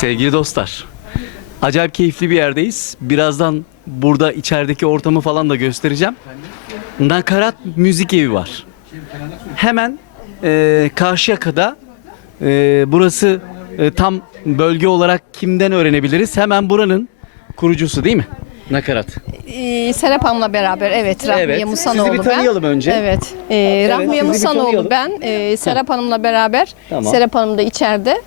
Sevgili dostlar, acayip keyifli bir yerdeyiz. Birazdan burada içerideki ortamı falan da göstereceğim. Nakarat Müzik Evi var. Hemen e, Karşıyaka'da e, burası e, tam bölge olarak kimden öğrenebiliriz? Hemen buranın kurucusu değil mi? Nakarat. Ee, Serap Hanım'la beraber evet Rahmiye Evet, Musanoğlu sizi bir ben. tanıyalım önce. Evet. Ee, Rahmiye sizi bir Musanoğlu ben. Ee, Serap Hanım'la beraber. Tamam. Serap Hanım da içeride.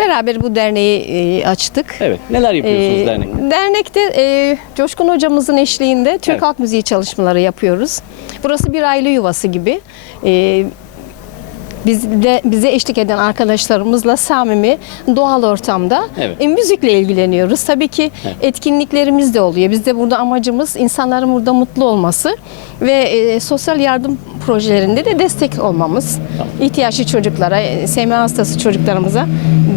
Beraber bu derneği e, açtık. Evet. Neler yapıyorsunuz Ee, dernekte? Dernekte e, Coşkun hocamızın eşliğinde Türk Evet. halk müziği çalışmaları yapıyoruz. Burası bir aile yuvası gibi. E, bizde bize eşlik eden arkadaşlarımızla samimi doğal ortamda Evet. e, müzikle ilgileniyoruz. Tabii ki Evet. etkinliklerimiz de oluyor. Bizde burada amacımız insanların burada mutlu olması ve e, sosyal yardım projelerinde de destek olmamız. İhtiyaçlı çocuklara, e, SMA hastası çocuklarımıza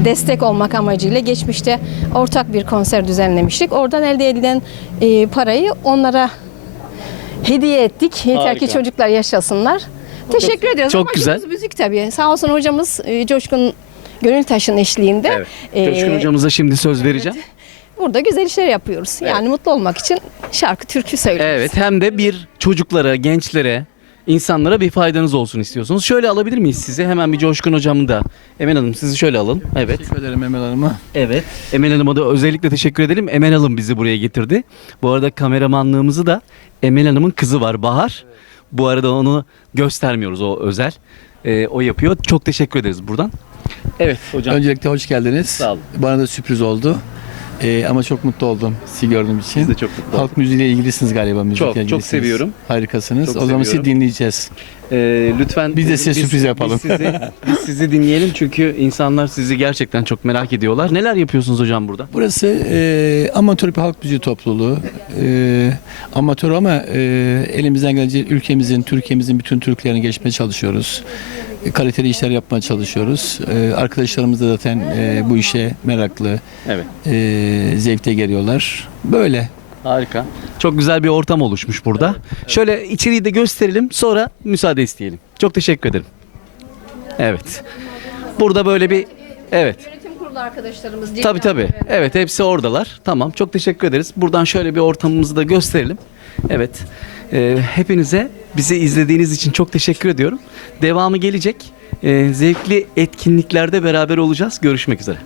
destek olmak amacıyla geçmişte ortak bir konser düzenlemiştik. Oradan elde edilen e, parayı onlara hediye ettik. Yeter Harika. ki çocuklar yaşasınlar. Teşekkür ediyoruz. çok Amacımız güzel. müzik tabii. Sağ olsun hocamız e, Coşkun Gönültaş'ın eşliğinde. Evet. e, Coşkun hocamıza şimdi söz vereceğim. Burada güzel işler yapıyoruz. Yani mutlu olmak için şarkı, türkü söylüyoruz. Evet hem de bir çocuklara, gençlere, insanlara bir faydanız olsun istiyorsunuz. Şöyle alabilir miyiz sizi? Hemen bir Coşkun hocamı da. Emel Hanım sizi şöyle alalım. Evet. Teşekkür ederim Emel Hanım'a. Evet. Emel Hanım'a da özellikle teşekkür edelim. Emel Hanım bizi buraya getirdi. Bu arada kameramanlığımızı da Emel Hanım'ın kızı var Bahar. Bu arada onu göstermiyoruz o özel. Ee, o yapıyor. Çok teşekkür ederiz buradan. Evet hocam. Öncelikle hoş geldiniz. Sağ olun. Bana da sürpriz oldu. Ee, ama çok mutlu oldum sizi gördüğüm için. Biz de çok mutlu. Halk müziğiyle ilgilisiniz galiba. Müzikle Çok, çok ilgilisiniz. seviyorum. Harikasınız. Çok o zaman seviyorum. sizi dinleyeceğiz. Ee, lütfen Biz de size sürpriz yapalım. Biz sizi, biz sizi dinleyelim çünkü insanlar sizi gerçekten çok merak ediyorlar. Neler yapıyorsunuz hocam burada? Burası e, amatör bir halk müziği topluluğu. E, amatör ama e, elimizden gelince ülkemizin, Türkiye'mizin bütün Türklerini geçmeye çalışıyoruz. E, kaliteli işler yapmaya çalışıyoruz. E, arkadaşlarımız da zaten e, bu işe meraklı, Evet. e, zevkte geliyorlar. Böyle. Harika. Çok güzel bir ortam oluşmuş burada. Şöyle içeriği de gösterelim sonra müsaade isteyelim. Çok teşekkür ederim. Evet. Burada böyle bir evet. Kurulu arkadaşlarımız. Tabii tabii. Evet hepsi oradalar. Tamam çok teşekkür ederiz. Buradan şöyle bir ortamımızı da gösterelim. Evet. Ee, hepinize bizi izlediğiniz için çok teşekkür ediyorum. Devamı gelecek. Ee, zevkli etkinliklerde beraber olacağız. Görüşmek üzere.